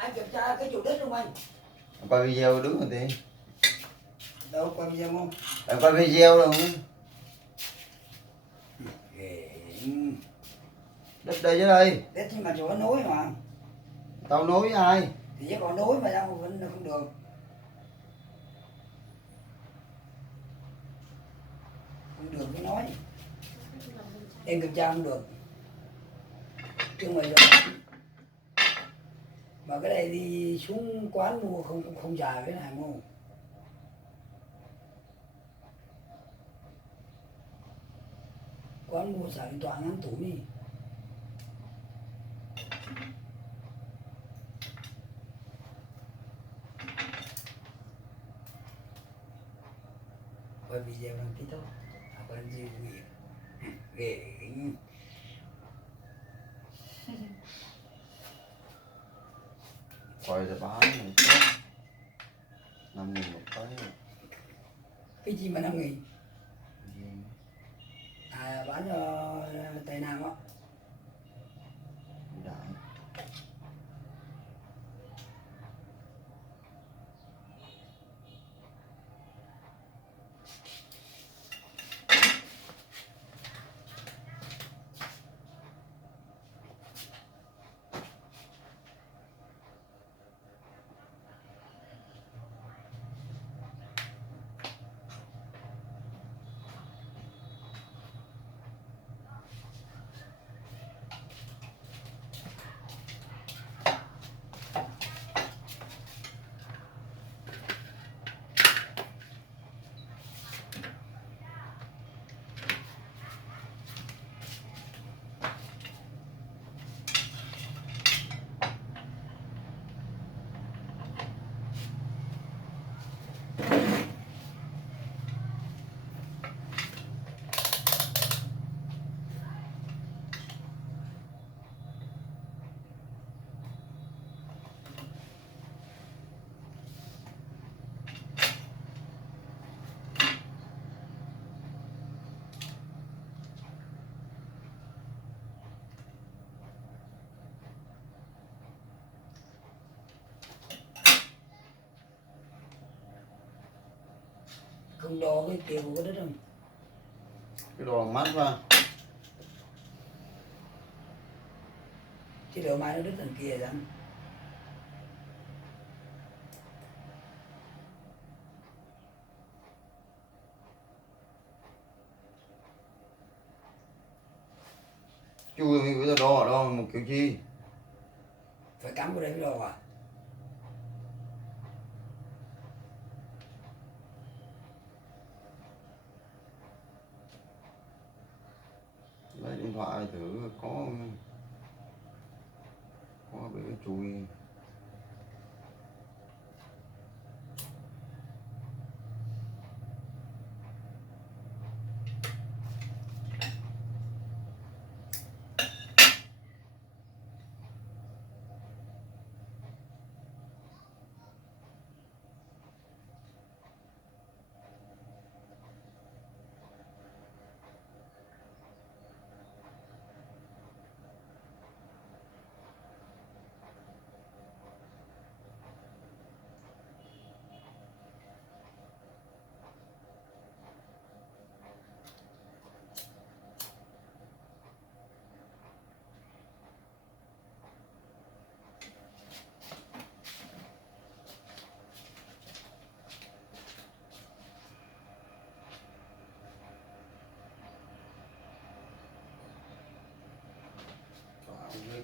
Anh kiểm tra cái chủ đất không anh? Quay video đứng rồi tí. Đâu quay video không? Em quay video rồi không? Đất đây chứ đây. Đất nhưng mà chỗ có nối mà. Tao nối với ai? Thì chỉ có nối mà đâu vẫn không được. Không được cái nói. Em kiểm tra không được. Chứ mà mà cái này đi xuống quán mua không trả cái này mua. Quán mua xả điện thoại ngắn tủ đi. Quay video đăng ký thôi. Quay video ghê. Quay ra bán một chút. 5.000 một cái. Cái gì mà 5.000? À bán cho Tây Nam á. Đại. Không đo cái kiểu của cái đất không? Cái đồ mắt vào. Chứ đỡ mai nó đứt thằng kia ra. Chui bây giờ đo ở đâu một kiểu chi? Phải cắm vào đây mới đo à? Lấy điện thoại thử có bị cái chui.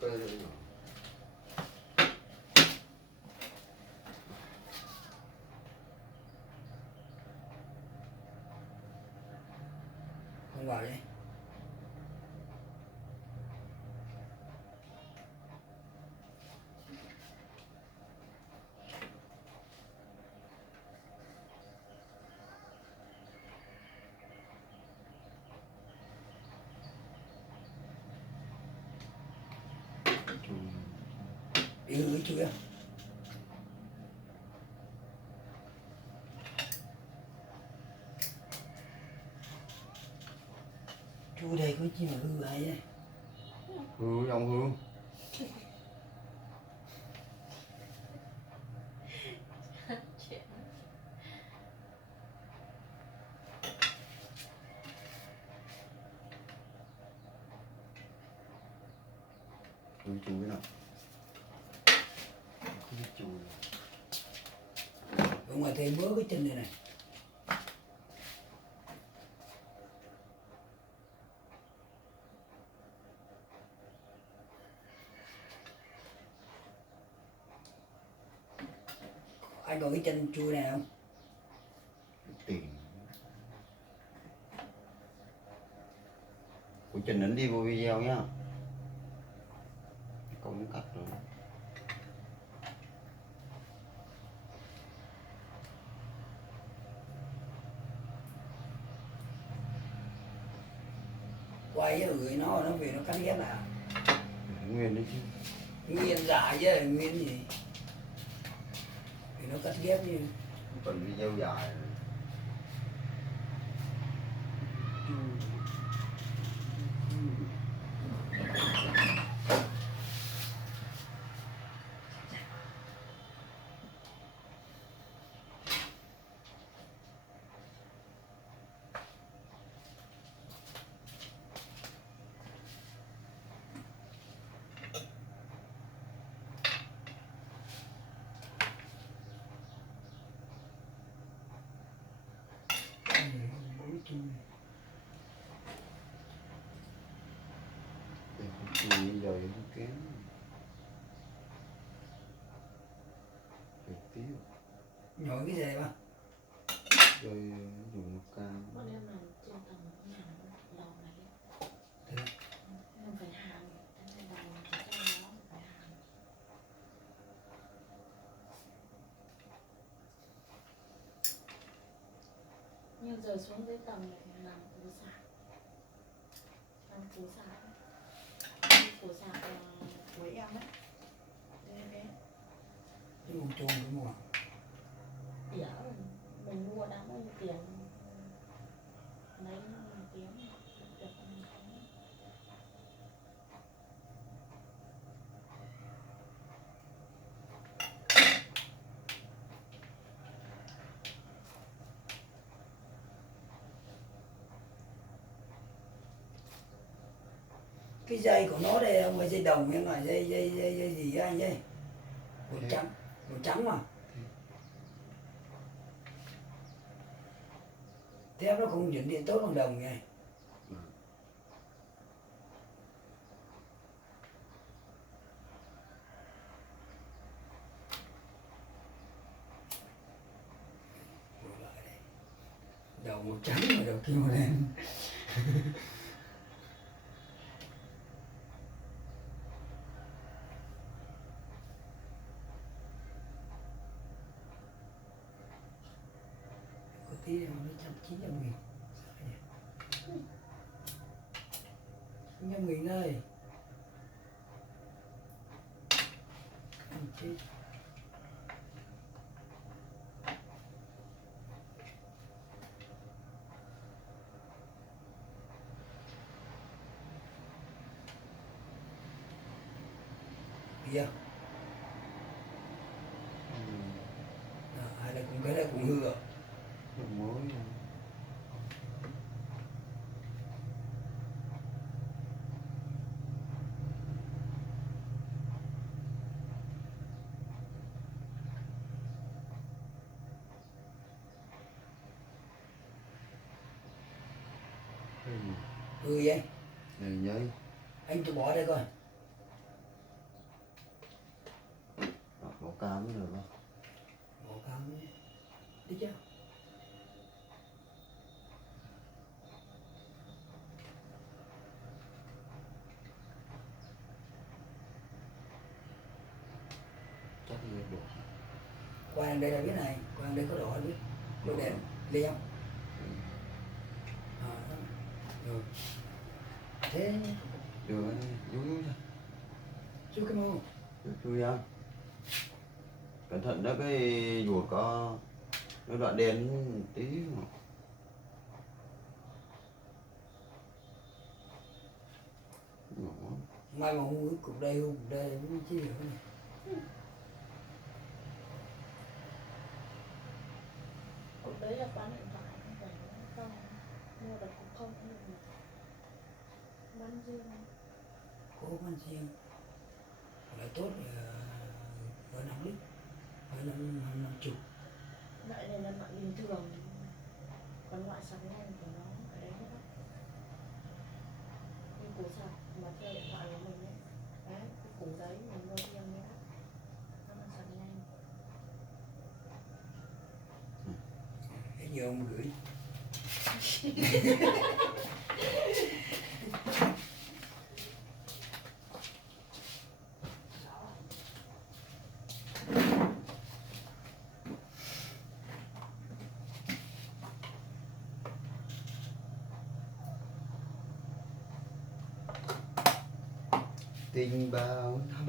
Cây này. Không vào đi. Bị hư chưa? Chú đây có chi mà hư hay đấy. Hư dòng hư. Chui chui nào. Không biết chui. Ở ngoài thêm bớ cái chân này này. Anh còn cái chân chui này không? Tiền. Của Trình ảnh đi vô video nhá. Không cắt rồi. Quay với người nó về nó cắt ghép lại. Nguyên đấy chứ. Nguyên dạ chứ nguyên gì? Thì nó cắt ghép như Còn video dài. Chui rồi không kém. Phải tiếp. nhồi cái gì ba? Rồi dùng một cam. Bọn em làm trên tầng nhà lò này. Không phải hàng, em phải làm cho nó phải hàng. Nhưng giờ xuống dưới tầng này làm củ sạc. Làm củ sạc. Củ sạc của em đấy. Đấy. Cái mua trôn cái mua. Đĩa mình mua đáng bao nhiêu tiền? Mấy tiếng được không? Cái dây của nó đây không phải dây đồng nhưng mà dây gì á anh dây? Màu trắng mà. Thép nó không chuyển điện tốt bằng đồng này. Đầu màu trắng mà đầu kia màu đen. Có tí nào nó 190.000. 100.000 ơi. Không chết. Kìa. Hay là cũng cái này cũng hư rồi. Mới. Hư vậy? Này giấy. Anh tôi bỏ đây coi. Màu cam cũng được không? Màu cam đi chứ. Chắc là được. Quang đây là biết này, quang đây có đỏ biết. Đôi đèn đi không? Được. Thế Được anh vui thôi. chú cái mông. Chui ăn. Cẩn thận đó cái ruột có nó đoạn đen tí mà. Nhỏ. Mai mà hung cục đây cũng chi được này. Cục đấy là bán điện thoại không phải không mua được cũng không mua được bán riêng. Cố con riêng. loại tốt ở 5 lít, ở 50. Loại này là loại bình thường, còn loại sạc nhanh của nó ở đấy nữa. Như củ sạc mà theo điện thoại của mình ấy, đấy, cái củ giấy mình mua riêng nữa, nó là sạc nhanh. Thế giờ ông gửi. Tình bao năm